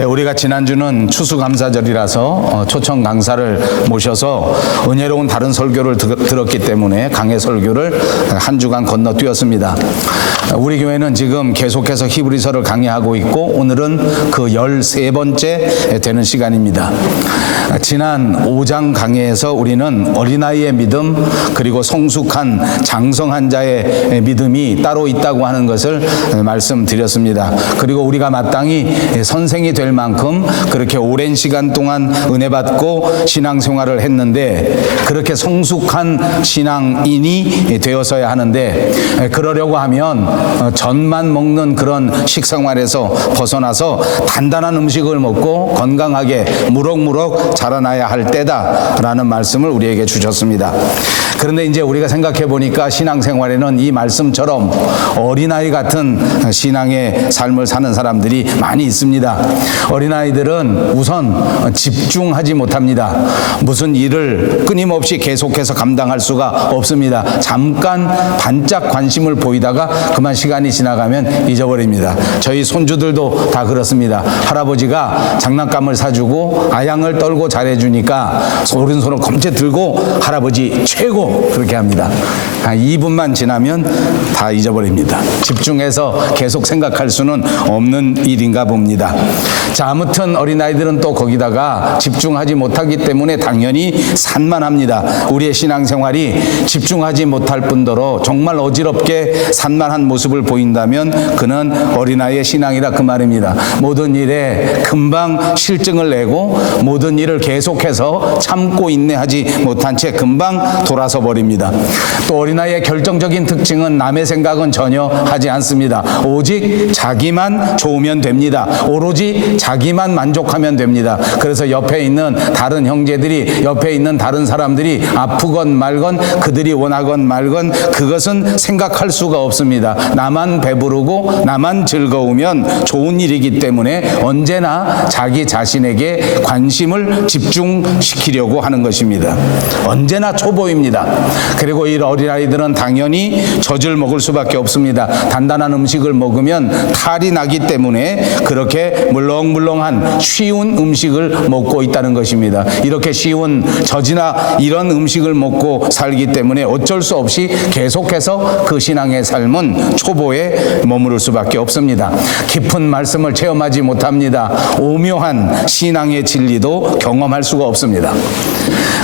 우리가 지난주는 추수감사절이라서 초청 강사를 모셔서 은혜로운 다른 설교를 들었기 때문에 강해 설교를 한 주간 건너뛰었습니다. 우리 교회는 지금 계속해서 히브리서를 강의하고 있고 오늘은 그 13번째 되는 시간입니다. 지난 5장 강의에서 우리는 어린아이의 믿음 그리고 성숙한 장성한 자의 믿음이 따로 있다고 하는 것을 말씀드렸습니다. 그리고 우리가 마땅히 선생이 될 만큼 그렇게 오랜 시간 동안 은혜 받고 신앙생활을 했는데 그렇게 성숙한 신앙인이 되어서야 하는데 그러려고 하면 젖만 먹는 그런 식생활에서 벗어나서 단단한 음식을 먹고 건강하게 무럭무럭 자라나야 할 때다라는 말씀을 우리에게 주셨습니다. 그런데 이제 우리가 생각해 보니까 신앙생활에는 이 말씀처럼 어린아이 같은 신앙의 삶을 사는 사람들이 많이 있습니다. 어린아이들은 우선 집중하지 못합니다. 무슨 일을 끊임없이 계속해서 감당할 수가 없습니다. 잠깐 반짝 관심을 보이다가 그만 시간이 지나가면 잊어버립니다. 저희 손주들도 다 그렇습니다. 할아버지가 장난감을 사주고 아양을 떨고 잘해주니까 오른손을 검채 들고 할아버지 최고 그렇게 합니다. 2분만 지나면 다 잊어버립니다. 집중해서 계속 생각할 수는 없는 일인가 봅니다. 자, 아무튼 어린아이들은 또 거기다가 집중하지 못하기 때문에 당연히 산만합니다. 우리의 신앙생활이 집중하지 못할 뿐더러 정말 어지럽게 산만한 모습을 보인다면 그는 어린아이의 신앙이라 그 말입니다. 모든 일에 금방 실증을 내고 모든 일을 계속해서 참고 인내하지 못한 채 금방 돌아서 버립니다. 또 어린아이의 결정적인 특징은 남의 생각은 전혀 하지 않습니다. 오직 자기만 좋으면 됩니다. 오로지 자기만 만족하면 됩니다. 그래서 옆에 있는 다른 형제들이 옆에 있는 다른 사람들이 아프건 말건 그들이 원하건 말건 그것은 생각할 수가 없습니다. 나만 배부르고 나만 즐거우면 좋은 일이기 때문에 언제나 자기 자신에게 관심을 집중시키려고 하는 것입니다. 언제나 초보입니다. 그리고 이 어린아이들은 당연히 젖을 먹을 수밖에 없습니다. 단단한 음식을 먹으면 탈이 나기 때문에 그렇게 물렁물렁한 쉬운 음식을 먹고 있다는 것입니다. 이렇게 쉬운 젖이나 이런 음식을 먹고 살기 때문에 어쩔 수 없이 계속해서 그 신앙의 삶은 초보에 머무를 수밖에 없습니다. 깊은 말씀을 체험하지 못합니다. 오묘한 신앙의 진리도 경험할 수가 없습니다.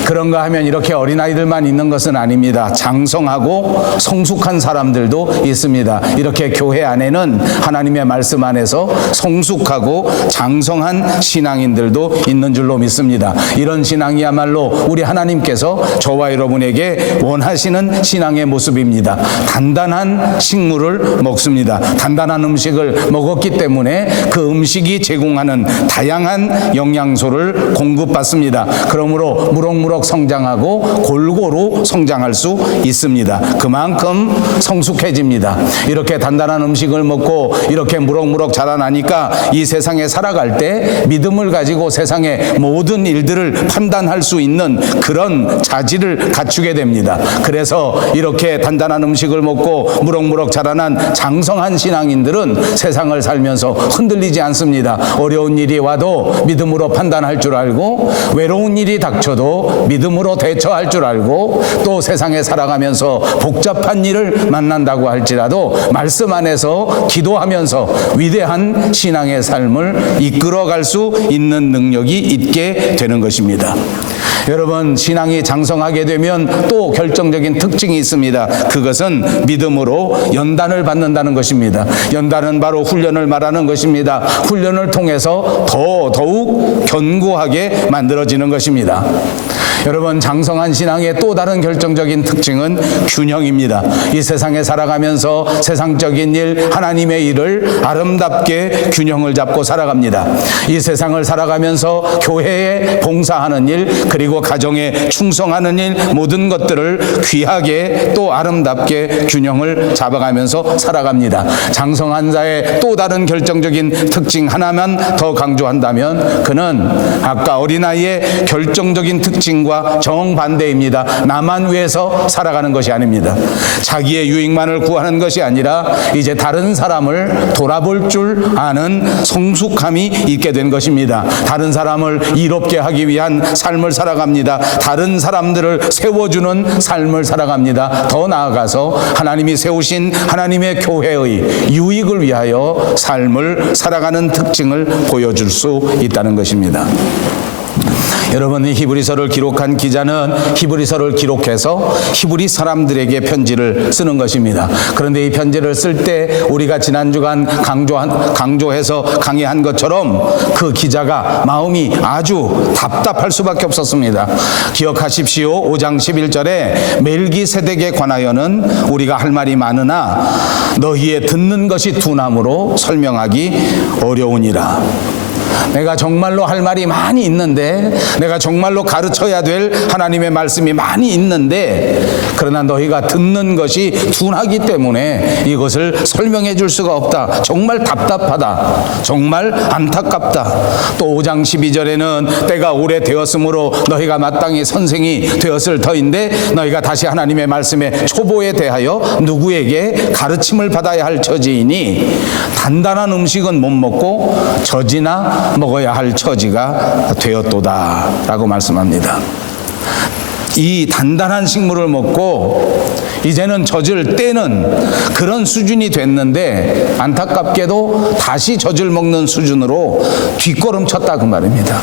그런가 하면 이렇게 어린아이들만 있는 것은 아닙니다. 장성하고 성숙한 사람들도 있습니다. 이렇게 교회 안에는 하나님의 말씀 안에서 성숙하고 장성한 신앙인들도 있는 줄로 믿습니다. 이런 신앙이야말로 우리 하나님께서 저와 여러분에게 원하시는 신앙의 모습입니다. 단단한 식물을 먹습니다. 단단한 음식을 먹었기 때문에 그 음식이 제공하는 다양한 영양소를 공급받습니다. 그러므로 무럭무럭 성장하고 골고루 성장할 수 있습니다. 그만큼 성숙해집니다. 이렇게 단단한 음식을 먹고 이렇게 무럭무럭 자라나니까 이 세상에 살아갈 때 믿음을 가지고 세상의 모든 일들을 판단할 수 있는 그런 자질을 갖추게 됩니다. 그래서 이렇게 단단한 음식을 먹고 무럭무럭 자라난 장성한 신앙인들은 세상을 살면서 흔들리지 않습니다. 어려운 일이 와도 믿음으로 판단할 줄 알고 외로운 일이 닥쳐도 믿음으로 대처할 줄 알고 또 세상에 살아가면서 복잡한 일을 만난다고 할지라도 말씀 안에서 기도하면서 위대한 신앙의 삶을 이끌어갈 수 있는 능력이 있게 되는 것입니다. 여러분, 신앙이 장성하게 되면 또 결정적인 특징이 있습니다. 그것은 믿음으로 연단을 받는다는 것입니다. 연단은 바로 훈련을 말하는 것입니다. 훈련을 통해서 더욱 견고하게 만들어지는 것입니다. 여러분, 장성한 신앙의 또 다른 결정적인 특징은 균형입니다. 이 세상에 살아가면서 세상적인 일, 하나님의 일을 아름답게 균형을 잡고 살아갑니다. 이 세상을 살아가면서 교회에 봉사하는 일, 그리고 그리고 가정에 충성하는 일, 모든 것들을 귀하게 또 아름답게 균형을 잡아가면서 살아갑니다. 장성한 자의 또 다른 결정적인 특징 하나만 더 강조한다면 그는 아까 어린아이의 결정적인 특징과 정반대입니다. 나만 위해서 살아가는 것이 아닙니다. 자기의 유익만을 구하는 것이 아니라 이제 다른 사람을 돌아볼 줄 아는 성숙함이 있게 된 것입니다. 다른 사람을 이롭게 하기 위한 삶을 살아갑니다. 다른 사람들을 세워주는 삶을 살아갑니다. 더 나아가서 하나님이 세우신 하나님의 교회의 유익을 위하여 삶을 살아가는 특징을 보여줄 수 있다는 것입니다. 여러분, 히브리서를 기록한 기자는 히브리서를 기록해서 히브리 사람들에게 편지를 쓰는 것입니다. 그런데 이 편지를 쓸 때 우리가 지난 주간 강조해서 강의한 것처럼 그 기자가 마음이 아주 답답할 수밖에 없었습니다. 기억하십시오. 5장 11절에 멜기세덱에 관하여는 우리가 할 말이 많으나 너희의 듣는 것이 둔함으로 설명하기 어려우니라. 내가 정말로 할 말이 많이 있는데, 내가 정말로 가르쳐야 될 하나님의 말씀이 많이 있는데, 그러나 너희가 듣는 것이 둔하기 때문에 이것을 설명해 줄 수가 없다. 정말 답답하다. 정말 안타깝다. 또 5장 12절에는 때가 오래되었으므로 너희가 마땅히 선생이 되었을 터인데 너희가 다시 하나님의 말씀의 초보에 대하여 누구에게 가르침을 받아야 할 처지이니 단단한 음식은 못 먹고 젖이나 먹어야 할 처지가 되었도다 라고 말씀합니다. 이 단단한 식물을 먹고 이제는 젖을 떼는 그런 수준이 됐는데 안타깝게도 다시 젖을 먹는 수준으로 뒷걸음쳤다 그 말입니다.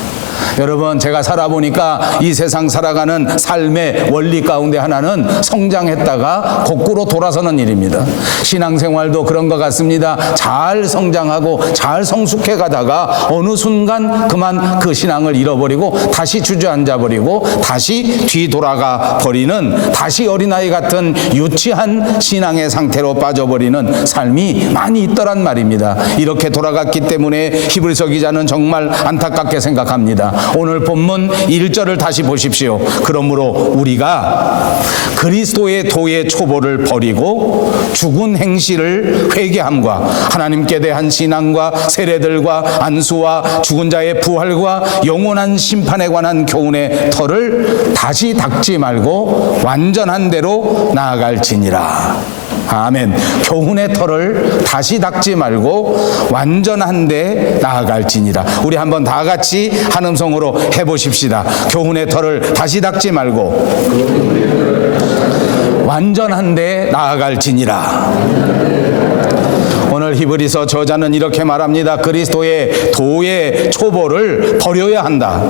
여러분, 제가 살아보니까 이 세상 살아가는 삶의 원리 가운데 하나는 성장했다가 거꾸로 돌아서는 일입니다. 신앙생활도 그런 것 같습니다. 잘 성장하고 잘 성숙해 가다가 어느 순간 그만 그 신앙을 잃어버리고 다시 주저앉아버리고 다시 뒤돌아가 버리는, 다시 어린아이 같은 유치한 신앙의 상태로 빠져버리는 삶이 많이 있더란 말입니다. 이렇게 돌아갔기 때문에 히브리서 기자는 정말 안타깝게 생각합니다. 오늘 본문 1절을 다시 보십시오. 그러므로 우리가 그리스도의 도의 초보를 버리고 죽은 행실을 회개함과 하나님께 대한 신앙과 세례들과 안수와 죽은 자의 부활과 영원한 심판에 관한 교훈의 터를 다시 닦지 말고 완전한 대로 나아갈지니라. 아멘. 교훈의 터를 다시 닦지 말고 완전한 데 나아갈지니라. 우리 한번 다 같이 한음성으로 해보십시다. 교훈의 터를 다시 닦지 말고 완전한 데 나아갈지니라. 오늘 히브리서 저자는 이렇게 말합니다. 그리스도의 도의 초보를 버려야 한다.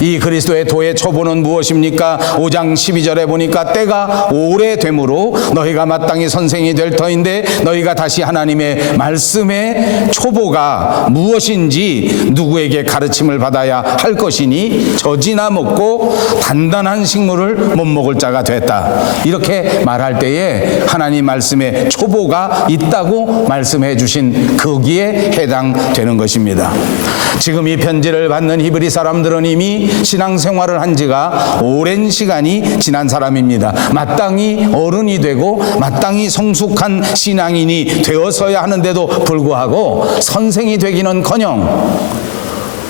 이 그리스도의 도의 초보는 무엇입니까? 5장 12절에 보니까 때가 오래되므로 너희가 마땅히 선생이 될 터인데 너희가 다시 하나님의 말씀의 초보가 무엇인지 누구에게 가르침을 받아야 할 것이니 젖이나 먹고 단단한 식물을 못 먹을 자가 됐다. 이렇게 말할 때에 하나님 말씀의 초보가 있다고 말씀해 주신 거기에 해당되는 것입니다. 지금 이 편지를 받는 히브리 사람들은 이미 신앙생활을 한 지가 오랜 시간이 지난 사람입니다. 마땅히 어른이 되고 마땅히 성숙한 신앙인이 되어서야 하는데도 불구하고 선생이 되기는커녕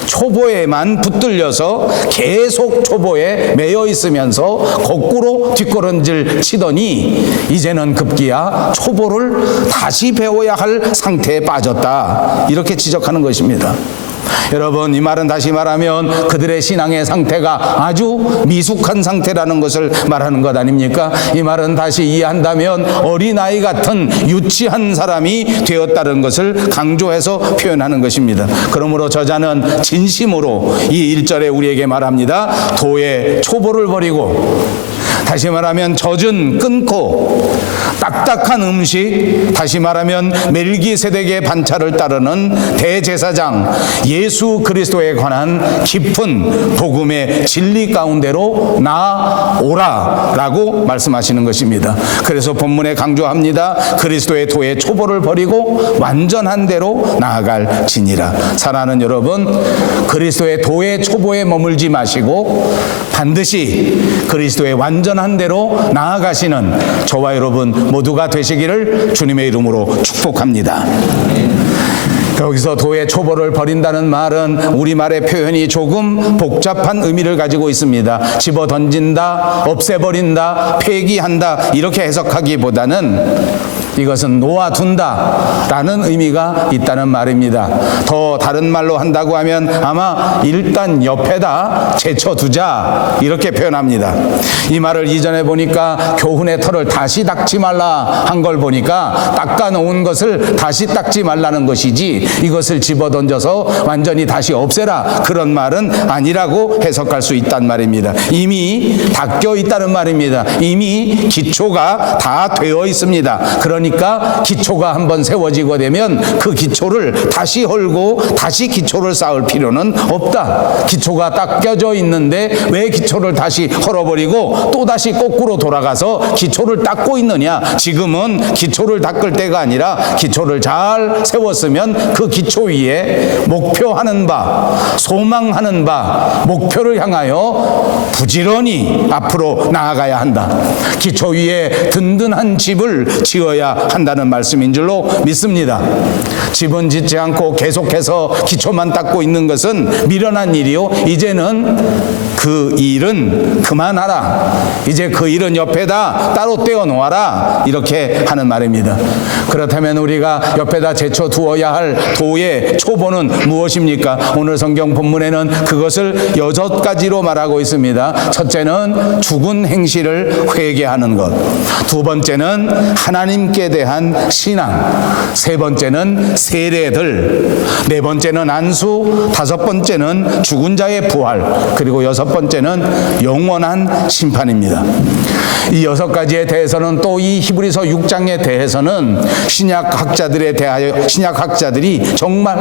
초보에만 붙들려서 계속 초보에 매여 있으면서 거꾸로 뒷걸음질 치더니 이제는 급기야 초보를 다시 배워야 할 상태에 빠졌다. 이렇게 지적하는 것입니다. 여러분, 이 말은 다시 말하면 그들의 신앙의 상태가 아주 미숙한 상태라는 것을 말하는 것 아닙니까? 이 말은 다시 이해한다면 어린아이 같은 유치한 사람이 되었다는 것을 강조해서 표현하는 것입니다. 그러므로 저자는 진심으로 이 1절에 우리에게 말합니다. 도의 초보를 버리고, 다시 말하면 젖은 끊고, 딱딱한 음식, 다시 말하면 멜기세덱의 반차를 따르는 대제사장 예수 그리스도에 관한 깊은 복음의 진리 가운데로 나오라라고 말씀하시는 것입니다. 그래서 본문에 강조합니다. 그리스도의 도의 초보를 버리고 완전한 대로 나아갈지니라. 사랑하는 여러분, 그리스도의 도의 초보에 머물지 마시고 반드시 그리스도의 완전한 대로 나아가시는 저와 여러분 모두가 되시기를 주님의 이름으로 축복합니다. 여기서 도의 초보를 버린다는 말은 우리말의 표현이 조금 복잡한 의미를 가지고 있습니다. 집어 던진다, 없애버린다, 폐기한다 이렇게 해석하기보다는 이것은 놓아둔다 라는 의미가 있다는 말입니다. 더 다른 말로 한다고 하면 아마 일단 옆에다 제쳐두자 이렇게 표현합니다. 이 말을 이전에 보니까 교훈의 털을 다시 닦지 말라 한 걸 보니까 닦아놓은 것을 다시 닦지 말라는 것이지 이것을 집어던져서 완전히 다시 없애라 그런 말은 아니라고 해석할 수 있단 말입니다. 이미 닦여 있다는 말입니다. 이미 기초가 다 되어 있습니다. 그러니까 기초가 한번 세워지고 되면 그 기초를 다시 헐고 다시 기초를 쌓을 필요는 없다. 기초가 닦여져 있는데 왜 기초를 다시 헐어버리고 또다시 거꾸로 돌아가서 기초를 닦고 있느냐. 지금은 기초를 닦을 때가 아니라 기초를 잘 세웠으면 그 기초 위에 목표하는 바, 소망하는 바, 목표를 향하여 부지런히 앞으로 나아가야 한다. 기초 위에 든든한 집을 지어야 한다는 말씀인 줄로 믿습니다. 집은 짓지 않고 계속해서 기초만 닦고 있는 것은 미련한 일이요. 이제는 그 일은 그만하라. 이제 그 일은 옆에다 따로 떼어놓아라. 이렇게 하는 말입니다. 그렇다면 우리가 옆에다 제쳐두어야 할 도의 초보는 무엇입니까? 오늘 성경 본문에는 그것을 6가지로 말하고 있습니다. 첫째는 죽은 행실을 회개하는 것, 두 번째는 하나님께 대한 신앙, 세 번째는 세례들, 네 번째는 안수, 다섯 번째는 죽은 자의 부활, 그리고 여섯 번째는 영원한 심판입니다. 이 6가지에 대해서는 또 이 히브리서 6장에 대해서는 신약학자들이 정말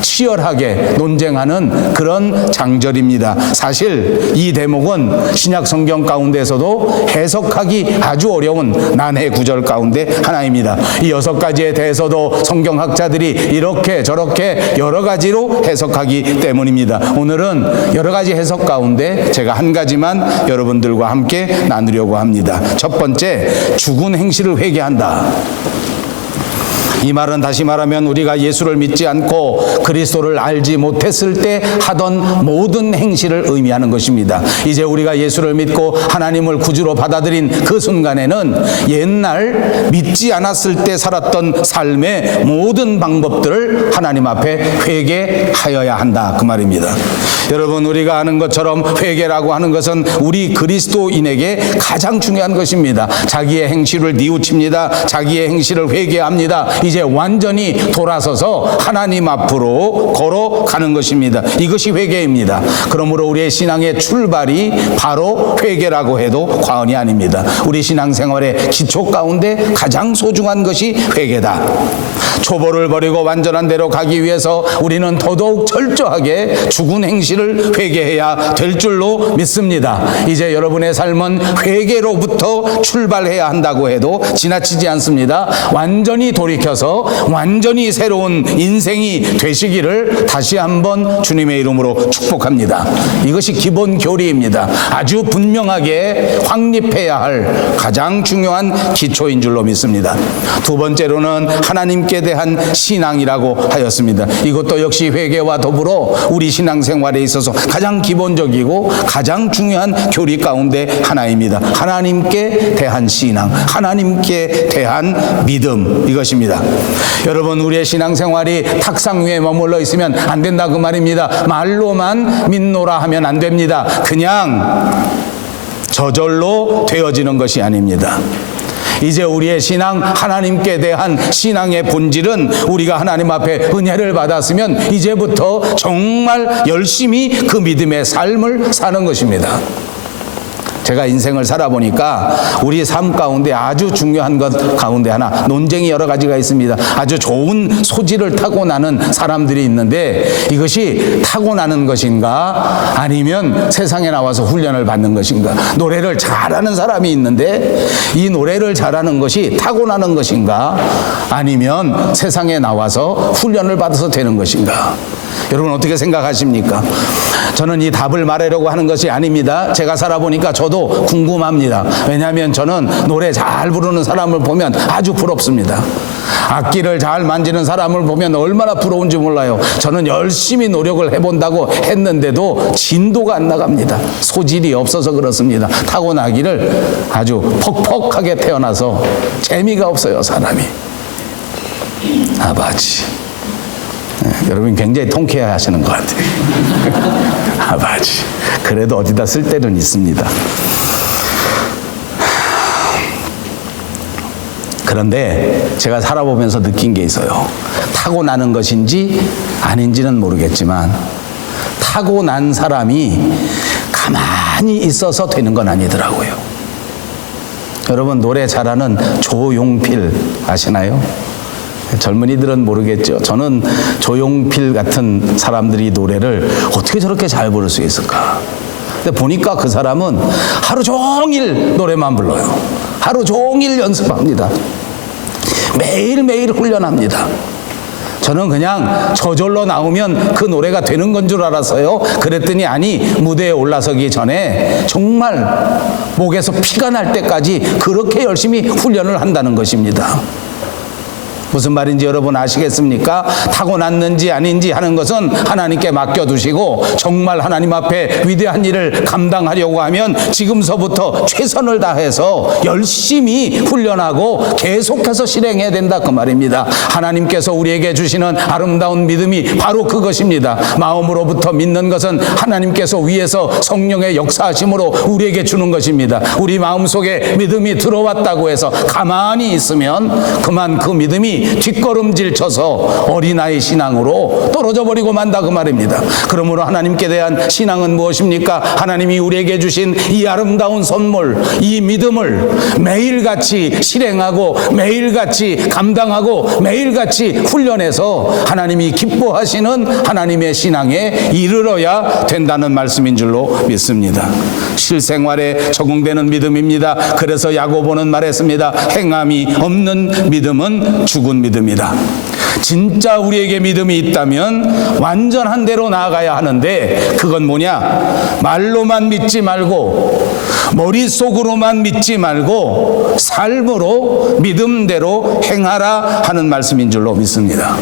치열하게 논쟁하는 그런 장절입니다. 사실 이 대목은 신약 성경 가운데서도 해석하기 아주 어려운 난해 구절 가운데 하나입니다. 이 6가지에 대해서도 성경학자들이 이렇게 저렇게 여러 가지로 해석하기 때문입니다. 오늘은 여러 가지 해석 가운데 제가 한 가지만 여러분들과 함께 나누려고 합니다. 첫 번째, 죽은 행실을 회개한다. 이 말은 다시 말하면 우리가 예수를 믿지 않고 그리스도를 알지 못했을 때 하던 모든 행실을 의미하는 것입니다. 이제 우리가 예수를 믿고 하나님을 구주로 받아들인 그 순간에는 옛날 믿지 않았을 때 살았던 삶의 모든 방법들을 하나님 앞에 회개하여야 한다 그 말입니다. 여러분, 우리가 아는 것처럼 회개라고 하는 것은 우리 그리스도인에게 가장 중요한 것입니다. 자기의 행실을 뉘우칩니다. 자기의 행실을 회개합니다. 이제 완전히 돌아서서 하나님 앞으로 걸어가는 것입니다. 이것이 회개입니다. 그러므로 우리의 신앙의 출발이 바로 회개라고 해도 과언이 아닙니다. 우리 신앙생활의 기초 가운데 가장 소중한 것이 회개다. 초보를 버리고 완전한 대로 가기 위해서 우리는 더더욱 철저하게 죽은 행실을 회개해야 될 줄로 믿습니다. 이제 여러분의 삶은 회개로부터 출발해야 한다고 해도 지나치지 않습니다. 완전히 돌이켜서 완전히 새로운 인생이 되시기를 다시 한번 주님의 이름으로 축복합니다. 이것이 기본 교리입니다. 아주 분명하게 확립해야 할 가장 중요한 기초인 줄로 믿습니다. 두 번째로는 하나님께 대한 신앙이라고 하였습니다. 이것도 역시 회개와 더불어 우리 신앙생활에 있어서 가장 기본적이고 가장 중요한 교리 가운데 하나입니다. 하나님께 대한 신앙, 하나님께 대한 믿음, 이것입니다. 여러분, 우리의 신앙생활이 탁상 위에 머물러 있으면 안 된다 그 말입니다. 말로만 믿노라 하면 안 됩니다. 그냥 저절로 되어지는 것이 아닙니다. 이제 우리의 신앙, 하나님께 대한 신앙의 본질은 우리가 하나님 앞에 은혜를 받았으면 이제부터 정말 열심히 그 믿음의 삶을 사는 것입니다. 제가 인생을 살아보니까 우리 삶 가운데 아주 중요한 것 가운데 하나, 논쟁이 여러 가지가 있습니다. 아주 좋은 소질을 타고나는 사람들이 있는데 이것이 타고나는 것인가 아니면 세상에 나와서 훈련을 받는 것인가. 노래를 잘하는 사람이 있는데 이 노래를 잘하는 것이 타고나는 것인가 아니면 세상에 나와서 훈련을 받아서 되는 것인가. 여러분 어떻게 생각하십니까? 저는 이 답을 말하려고 하는 것이 아닙니다. 제가 살아보니까 저도 궁금합니다. 왜냐하면 저는 노래 잘 부르는 사람을 보면 아주 부럽습니다. 악기를 잘 만지는 사람을 보면 얼마나 부러운지 몰라요. 저는 열심히 노력을 해본다고 했는데도 진도가 안 나갑니다. 소질이 없어서 그렇습니다. 타고나기를 아주 퍽퍽하게 태어나서 재미가 없어요, 사람이. 아버지. 여러분 굉장히 통쾌해 하시는 것 같아요. 아버지. 그래도 어디다 쓸 때는 있습니다. 그런데 제가 살아보면서 느낀 게 있어요. 타고나는 것인지 아닌지는 모르겠지만 타고난 사람이 가만히 있어서 되는 건 아니더라고요. 여러분 노래 잘하는 조용필 아시나요? 젊은이들은 모르겠죠. 저는 조용필 같은 사람들이 노래를 어떻게 저렇게 잘 부를 수 있을까? 근데 보니까 그 사람은 하루 종일 노래만 불러요. 하루 종일 연습합니다. 매일매일 훈련합니다. 저는 그냥 저절로 나오면 그 노래가 되는 건 줄 알았어요. 그랬더니 아니, 무대에 올라서기 전에 정말 목에서 피가 날 때까지 그렇게 열심히 훈련을 한다는 것입니다. 무슨 말인지 여러분 아시겠습니까? 타고났는지 아닌지 하는 것은 하나님께 맡겨두시고 정말 하나님 앞에 위대한 일을 감당하려고 하면 지금서부터 최선을 다해서 열심히 훈련하고 계속해서 실행해야 된다 그 말입니다. 하나님께서 우리에게 주시는 아름다운 믿음이 바로 그것입니다. 마음으로부터 믿는 것은 하나님께서 위에서 성령의 역사하심으로 우리에게 주는 것입니다. 우리 마음속에 믿음이 들어왔다고 해서 가만히 있으면 그만 그 믿음이 뒷걸음질 쳐서 어린아이 신앙으로 떨어져 버리고 만다 그 말입니다. 그러므로 하나님께 대한 신앙은 무엇입니까? 하나님이 우리에게 주신 이 아름다운 선물, 이 믿음을 매일같이 실행하고 매일같이 감당하고 매일같이 훈련해서 하나님이 기뻐하시는 하나님의 신앙에 이르러야 된다는 말씀인 줄로 믿습니다. 실생활에 적용되는 믿음입니다. 그래서 야고보는 말했습니다. 행함이 없는 믿음은 죽은 믿음이다. 진짜 우리에게 믿음이 있다면 완전한 대로 나아가야 하는데 그건 뭐냐? 말로만 믿지 말고 머릿속으로만 믿지 말고 삶으로 믿음대로 행하라 하는 말씀인 줄로 믿습니다.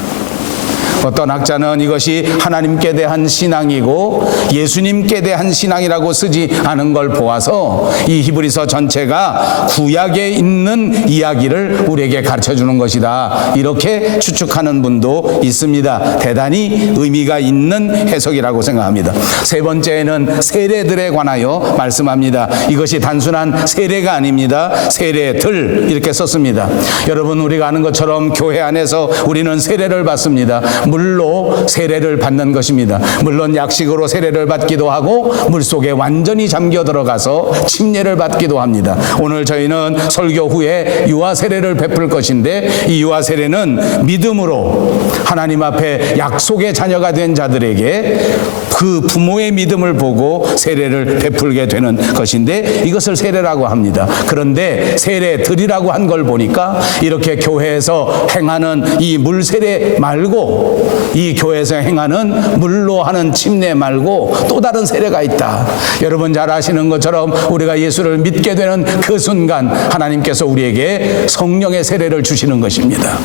어떤 학자는 이것이 하나님께 대한 신앙이고 예수님께 대한 신앙이라고 쓰지 않은 걸 보아서 이 히브리서 전체가 구약에 있는 이야기를 우리에게 가르쳐주는 것이다 이렇게 추측하는 분도 있습니다. 대단히 의미가 있는 해석이라고 생각합니다. 세 번째는 세례들에 관하여 말씀합니다. 이것이 단순한 세례가 아닙니다. 세례들 이렇게 썼습니다. 여러분 우리가 아는 것처럼 교회 안에서 우리는 세례를 받습니다. 물로 세례를 받는 것입니다. 물론 약식으로 세례를 받기도 하고 물속에 완전히 잠겨 들어가서 침례를 받기도 합니다. 오늘 저희는 설교 후에 유아 세례를 베풀 것인데 이 유아 세례는 믿음으로 하나님 앞에 약속의 자녀가 된 자들에게 그 부모의 믿음을 보고 세례를 베풀게 되는 것인데 이것을 세례라고 합니다. 그런데 세례들이라고 한 걸 보니까 이렇게 교회에서 행하는 이 물 세례 말고 이 교회에서 행하는 물로 하는 침례 말고 또 다른 세례가 있다. 여러분 잘 아시는 것처럼 우리가 예수를 믿게 되는 그 순간 하나님께서 우리에게 성령의 세례를 주시는 것입니다.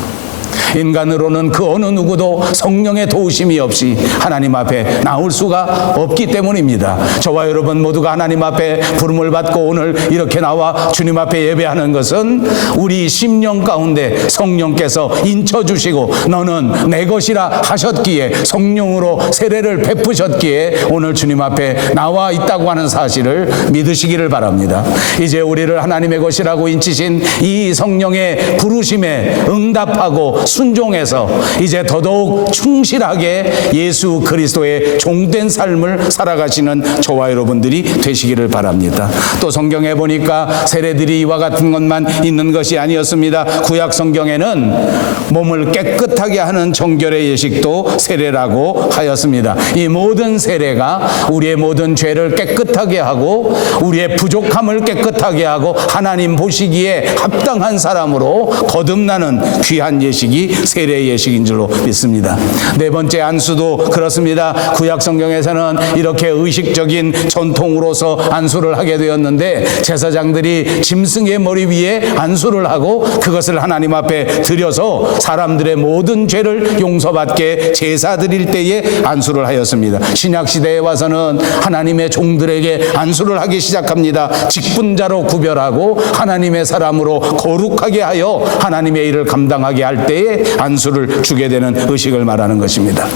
인간으로는 그 어느 누구도 성령의 도우심이 없이 하나님 앞에 나올 수가 없기 때문입니다. 저와 여러분 모두가 하나님 앞에 부름을 받고 오늘 이렇게 나와 주님 앞에 예배하는 것은 우리 심령 가운데 성령께서 인쳐주시고 너는 내 것이라 하셨기에 성령으로 세례를 베푸셨기에 오늘 주님 앞에 나와 있다고 하는 사실을 믿으시기를 바랍니다. 이제 우리를 하나님의 것이라고 인치신 이 성령의 부르심에 응답하고 순종해서 이제 더더욱 충실하게 예수 그리스도의 종된 삶을 살아가시는 저와 여러분들이 되시기를 바랍니다. 또 성경에 보니까 세례들이 이와 같은 것만 있는 것이 아니었습니다. 구약 성경에는 몸을 깨끗하게 하는 정결의 예식도 세례라고 하였습니다. 이 모든 세례가 우리의 모든 죄를 깨끗하게 하고 우리의 부족함을 깨끗하게 하고 하나님 보시기에 합당한 사람으로 거듭나는 귀한 예식이 예식이 세례 예식인 줄로 믿습니다. 네 번째 안수도 그렇습니다. 구약 성경에서는 이렇게 의식적인 전통으로서 안수를 하게 되었는데 제사장들이 짐승의 머리 위에 안수를 하고 그것을 하나님 앞에 드려서 사람들의 모든 죄를 용서받게 제사 드릴 때에 안수를 하였습니다. 신약 시대에 와서는 하나님의 종들에게 안수를 하기 시작합니다. 직분자로 구별하고 하나님의 사람으로 거룩하게 하여 하나님의 일을 감당하게 할 때에 안수를 주게 되는 의식을 말하는 것입니다.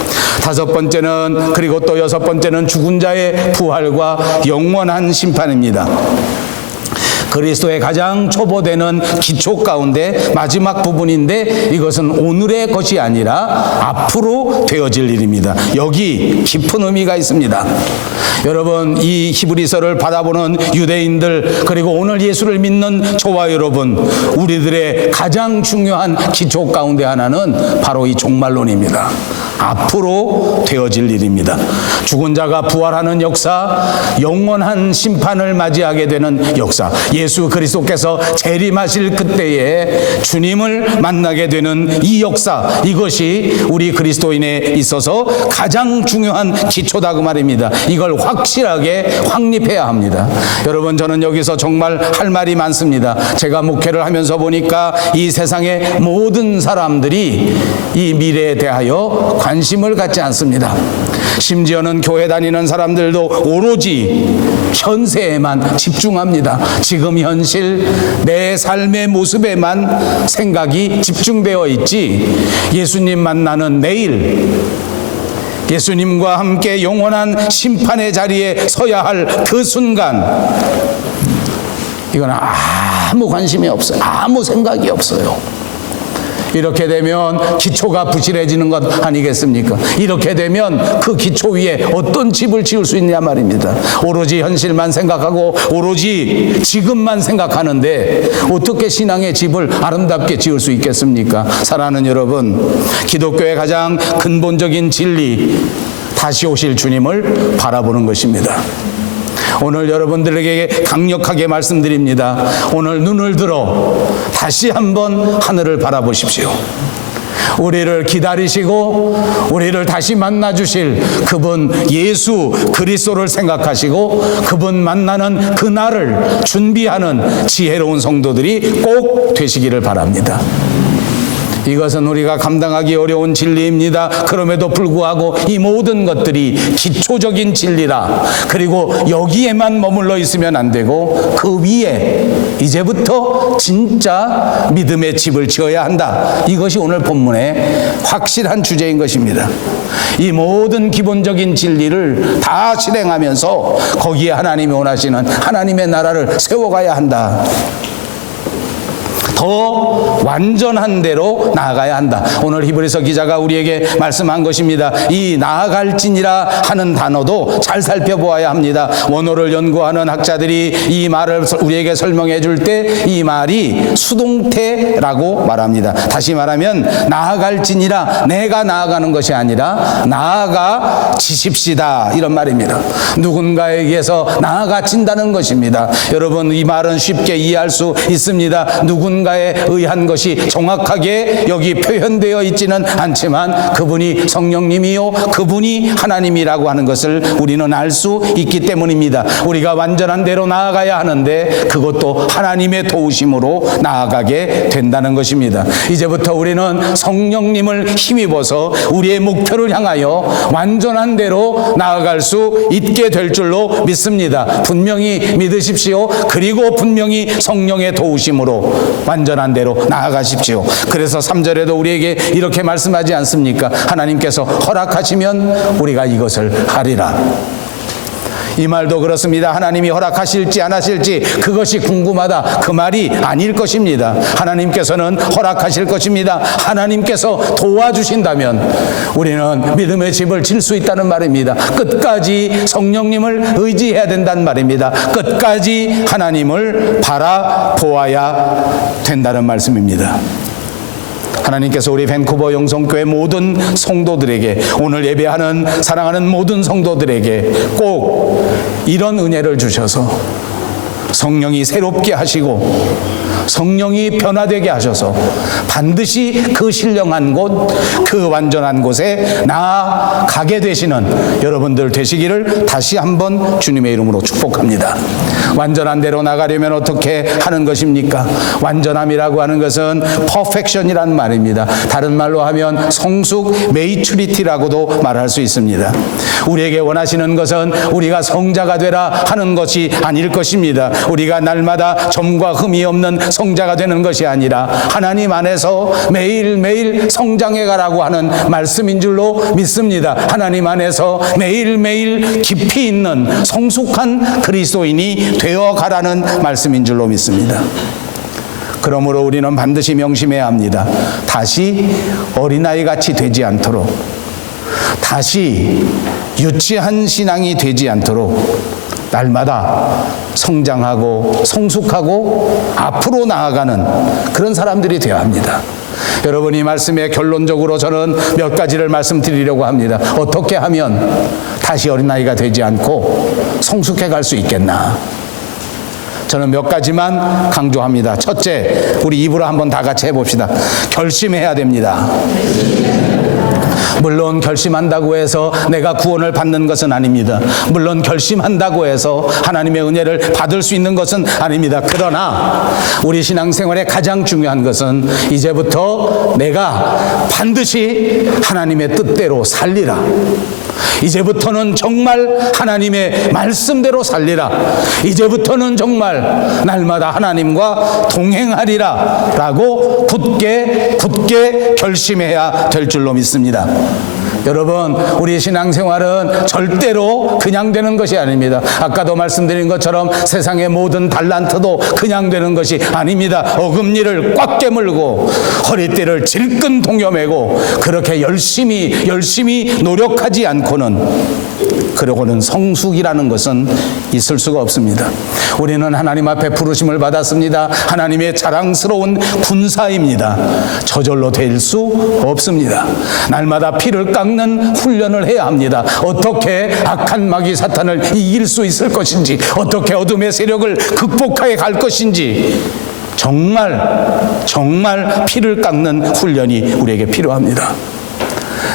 다섯 번째는, 그리고 또 여섯 번째는 죽은 자의 부활과 영원한 심판입니다. 그리스도의 가장 초보되는 기초 가운데 마지막 부분인데 이것은 오늘의 것이 아니라 앞으로 되어질 일입니다. 여기 깊은 의미가 있습니다. 여러분, 이 히브리서를 받아보는 유대인들, 그리고 오늘 예수를 믿는 저와 여러분, 우리들의 가장 중요한 기초 가운데 하나는 바로 이 종말론입니다. 앞으로 되어질 일입니다. 죽은 자가 부활하는 역사, 영원한 심판을 맞이하게 되는 역사, 예수 그리스도께서 재림하실 그때에 주님을 만나게 되는 이 역사, 이것이 우리 그리스도인에 있어서 가장 중요한 기초다 그 말입니다. 이걸 확실하게 확립해야 합니다. 여러분, 저는 여기서 정말 할 말이 많습니다. 제가 목회를 하면서 보니까 이 세상의 모든 사람들이 이 미래에 대하여 관심을 갖지 않습니다. 심지어는 교회 다니는 사람들도 오로지 현세에만 집중합니다. 지금 현실 내 삶의 모습에만 생각이 집중되어 있지, 예수님 만나는 내일, 예수님과 함께 영원한 심판의 자리에 서야 할 그 순간, 이건 아무 관심이 없어요. 아무 생각이 없어요. 이렇게 되면 기초가 부실해지는 것 아니겠습니까? 이렇게 되면 그 기초 위에 어떤 집을 지을 수 있냐 말입니다. 오로지 현실만 생각하고 오로지 지금만 생각하는데 어떻게 신앙의 집을 아름답게 지을 수 있겠습니까? 사랑하는 여러분, 기독교의 가장 근본적인 진리, 다시 오실 주님을 바라보는 것입니다. 오늘 여러분들에게 강력하게 말씀드립니다. 오늘 눈을 들어 다시 한번 하늘을 바라보십시오. 우리를 기다리시고 우리를 다시 만나 주실 그분 예수 그리스도를 생각하시고 그분 만나는 그날을 준비하는 지혜로운 성도들이 꼭 되시기를 바랍니다. 이것은 우리가 감당하기 어려운 진리입니다. 그럼에도 불구하고 이 모든 것들이 기초적인 진리라. 그리고 여기에만 머물러 있으면 안 되고 그 위에 이제부터 진짜 믿음의 집을 지어야 한다. 이것이 오늘 본문의 확실한 주제인 것입니다. 이 모든 기본적인 진리를 다 실행하면서 거기에 하나님이 원하시는 하나님의 나라를 세워가야 한다. 더 완전한 대로 나아가야 한다. 오늘 히브리서 기자가 우리에게 말씀한 것입니다. 이 나아갈진이라 하는 단어도 잘 살펴보아야 합니다. 원어를 연구하는 학자들이 이 말을 우리에게 설명해 줄 때 이 말이 수동태라고 말합니다. 다시 말하면 나아갈진이라 내가 나아가는 것이 아니라 나아가지십시다, 이런 말입니다. 누군가에게서 나아가진다는 것입니다. 여러분, 이 말은 쉽게 이해할 수 있습니다. 누군가에 의한 것이 정확하게 여기 표현되어 있지는 않지만 그분이 성령님이요 그분이 하나님이라고 하는 것을 우리는 알 수 있기 때문입니다. 우리가 완전한 대로 나아가야 하는데 그것도 하나님의 도우심으로 나아가게 된다는 것입니다. 이제부터 우리는 성령님을 힘입어서 우리의 목표를 향하여 완전한 대로 나아갈 수 있게 될 줄로 믿습니다. 분명히 믿으십시오. 그리고 분명히 성령의 도우심으로 완전한 대로 나아가십시오. 그래서 3절에도 우리에게 이렇게 말씀하지 않습니까? 하나님께서 허락하시면 우리가 이것을 하리라. 이 말도 그렇습니다. 하나님이 허락하실지 안 하실지 그것이 궁금하다, 그 말이 아닐 것입니다. 하나님께서는 허락하실 것입니다. 하나님께서 도와주신다면 우리는 믿음의 집을 질 수 있다는 말입니다. 끝까지 성령님을 의지해야 된다는 말입니다. 끝까지 하나님을 바라보아야 된다는 말씀입니다. 하나님께서 우리 밴쿠버 영성교회 모든 성도들에게, 오늘 예배하는 사랑하는 모든 성도들에게 꼭 이런 은혜를 주셔서 성령이 새롭게 하시고 성령이 변화되게 하셔서 반드시 그 신령한 곳, 그 완전한 곳에 나아가게 되시는 여러분들 되시기를 다시 한번 주님의 이름으로 축복합니다. 완전한 대로 나가려면 어떻게 하는 것입니까? 완전함이라고 하는 것은 perfection이라는 말입니다. 다른 말로 하면 성숙, 메이추리티라고도 말할 수 있습니다. 우리에게 원하시는 것은 우리가 성자가 되라 하는 것이 아닐 것입니다. 우리가 날마다 점과 흠이 없는 성자가 되는 것이 아니라 하나님 안에서 매일매일 성장해 가라고 하는 말씀인 줄로 믿습니다. 하나님 안에서 매일매일 깊이 있는 성숙한 그리스도인이 되어 가라는 말씀인 줄로 믿습니다. 그러므로 우리는 반드시 명심해야 합니다. 다시 어린아이같이 되지 않도록, 다시 유치한 신앙이 되지 않도록 날마다 성장하고 성숙하고 앞으로 나아가는 그런 사람들이 되어야 합니다. 여러분, 이 말씀에 결론적으로 저는 몇 가지를 말씀드리려고 합니다. 어떻게 하면 다시 어린아이가 되지 않고 성숙해 갈 수 있겠나? 저는 몇 가지만 강조합니다. 첫째, 우리 입으로 한번 다 같이 해봅시다. 결심해야 됩니다. 물론 결심한다고 해서 내가 구원을 받는 것은 아닙니다. 물론 결심한다고 해서 하나님의 은혜를 받을 수 있는 것은 아닙니다. 그러나 우리 신앙생활의 가장 중요한 것은 이제부터 내가 반드시 하나님의 뜻대로 살리라. 이제부터는 정말 하나님의 말씀대로 살리라. 이제부터는 정말 날마다 하나님과 동행하리라 라고 굳게 결심해야 될 줄로 믿습니다. 여러분, 우리 신앙생활은 절대로 그냥 되는 것이 아닙니다. 아까도 말씀드린 것처럼 세상의 모든 달란트도 그냥 되는 것이 아닙니다. 어금니를 꽉 깨물고 허리띠를 질끈 동여매고 그렇게 열심히 노력하지 않고는, 그러고는 성숙이라는 것은 있을 수가 없습니다. 우리는 하나님 앞에 부르심을 받았습니다. 하나님의 자랑스러운 군사입니다. 저절로 될 수 없습니다. 날마다 피를 깎는 훈련을 해야 합니다. 어떻게 악한 마귀 사탄을 이길 수 있을 것인지, 어떻게 어둠의 세력을 극복해 갈 것인지, 정말 피를 깎는 훈련이 우리에게 필요합니다.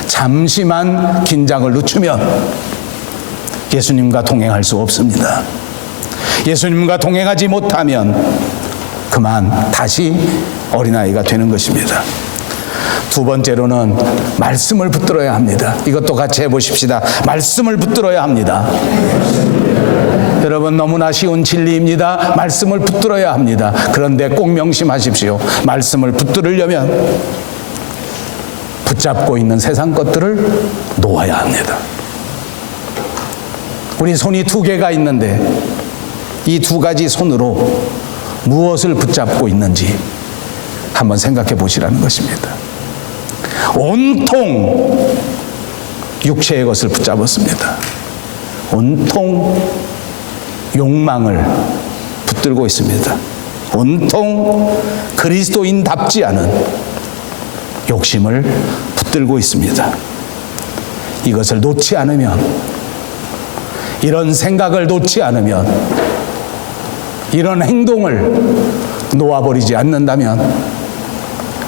잠시만 긴장을 늦추면 예수님과 동행할 수 없습니다. 예수님과 동행하지 못하면 그만 다시 어린아이가 되는 것입니다. 두 번째로는 말씀을 붙들어야 합니다. 이것도 같이 해보십시다. 말씀을 붙들어야 합니다. 여러분, 너무나 쉬운 진리입니다. 말씀을 붙들어야 합니다. 그런데 꼭 명심하십시오. 말씀을 붙들으려면 붙잡고 있는 세상 것들을 놓아야 합니다. 우리 손이 두 개가 있는데 이 두 가지 손으로 무엇을 붙잡고 있는지 한번 생각해 보시라는 것입니다. 온통 육체의 것을 붙잡았습니다. 온통 욕망을 붙들고 있습니다. 온통 그리스도인답지 않은 욕심을 붙들고 있습니다. 이것을 놓지 않으면, 이런 생각을 놓지 않으면, 이런 행동을 놓아버리지 않는다면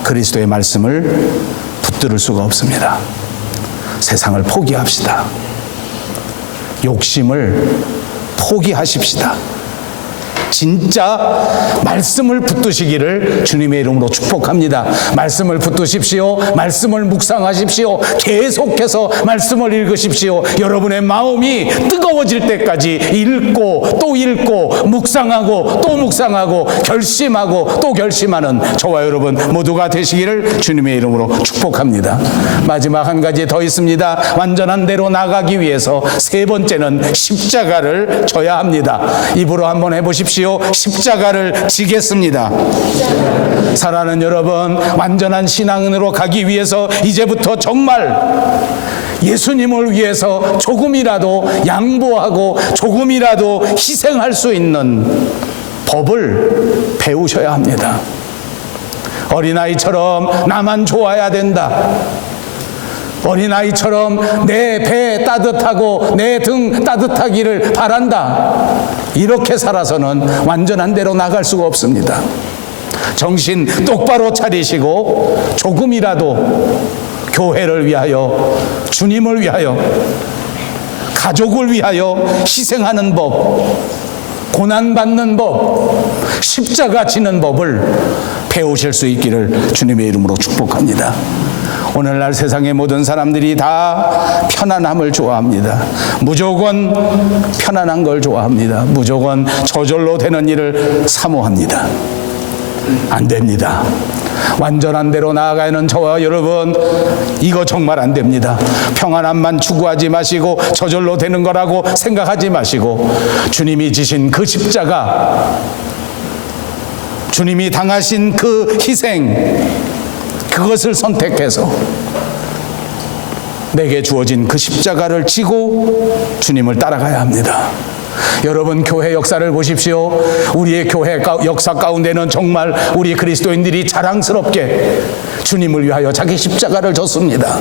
그리스도의 말씀을 붙들을 수가 없습니다. 세상을 포기합시다. 욕심을 포기하십시다. 진짜 말씀을 붙드시기를 주님의 이름으로 축복합니다. 말씀을 붙드십시오. 말씀을 묵상하십시오. 계속해서 말씀을 읽으십시오. 여러분의 마음이 뜨거워질 때까지 읽고 또 읽고 묵상하고 또 묵상하고 결심하고 또 결심하는 저와 여러분 모두가 되시기를 주님의 이름으로 축복합니다. 마지막 한 가지 더 있습니다. 완전한 대로 나가기 위해서 세 번째는 십자가를 져야 합니다. 입으로 한번 해보십시오. 십자가를 지겠습니다. 사랑하는 여러분, 완전한 신앙으로 가기 위해서 이제부터 정말 예수님을 위해서 조금이라도 양보하고 조금이라도 희생할 수 있는 법을 배우셔야 합니다. 어린아이처럼 나만 좋아야 된다. 어린아이처럼 내 배 따뜻하고 내 등 따뜻하기를 바란다. 이렇게 살아서는 완전한 대로 나갈 수가 없습니다. 정신 똑바로 차리시고 조금이라도 교회를 위하여, 주님을 위하여, 가족을 위하여 희생하는 법, 고난받는 법, 십자가 지는 법을 배우실 수 있기를 주님의 이름으로 축복합니다. 오늘날 세상의 모든 사람들이 다 편안함을 좋아합니다. 무조건 편안한 걸 좋아합니다. 무조건 저절로 되는 일을 사모합니다. 안 됩니다. 완전한 대로 나아가야 하는 저와 여러분, 이거 정말 안 됩니다. 평안함만 추구하지 마시고 저절로 되는 거라고 생각하지 마시고 주님이 지신 그 십자가, 주님이 당하신 그 희생, 그것을 선택해서 내게 주어진 그 십자가를 지고 주님을 따라가야 합니다. 여러분, 교회 역사를 보십시오. 우리의 교회 역사 가운데는 정말 우리 그리스도인들이 자랑스럽게 주님을 위하여 자기 십자가를 졌습니다.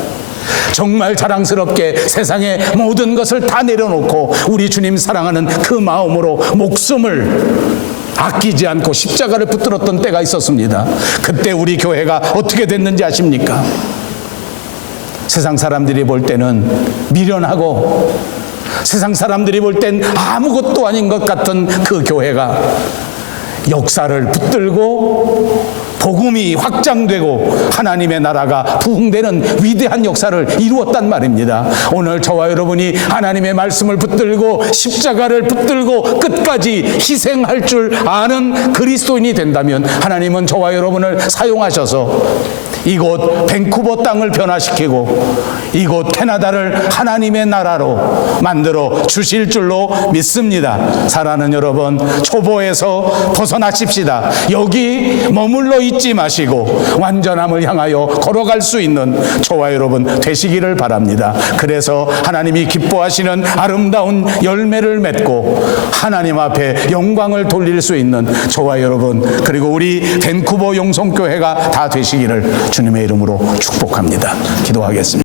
정말 자랑스럽게 세상의 모든 것을 다 내려놓고 우리 주님 사랑하는 그 마음으로 목숨을 아끼지 않고 십자가를 붙들었던 때가 있었습니다. 그때 우리 교회가 어떻게 됐는지 아십니까? 세상 사람들이 볼 때는 미련하고 세상 사람들이 볼 땐 아무것도 아닌 것 같은 그 교회가 역사를 붙들고 복음이 확장되고 하나님의 나라가 부흥되는 위대한 역사를 이루었단 말입니다. 오늘 저와 여러분이 하나님의 말씀을 붙들고 십자가를 붙들고 끝까지 희생할 줄 아는 그리스도인이 된다면 하나님은 저와 여러분을 사용하셔서 이곳 밴쿠버 땅을 변화시키고 이곳 캐나다를 하나님의 나라로 만들어 주실 줄로 믿습니다. 사랑하는 여러분, 초보에서 벗어나십시다. 여기 머물러 있지 마시고 완전함을 향하여 걸어갈 수 있는 저와 여러분 되시기를 바랍니다. 그래서 하나님이 기뻐하시는 아름다운 열매를 맺고 하나님 앞에 영광을 돌릴 수 있는 저와 여러분, 그리고 우리 밴쿠버 용성교회가 다 되시기를 주님의 이름으로 축복합니다. 기도하겠습니다.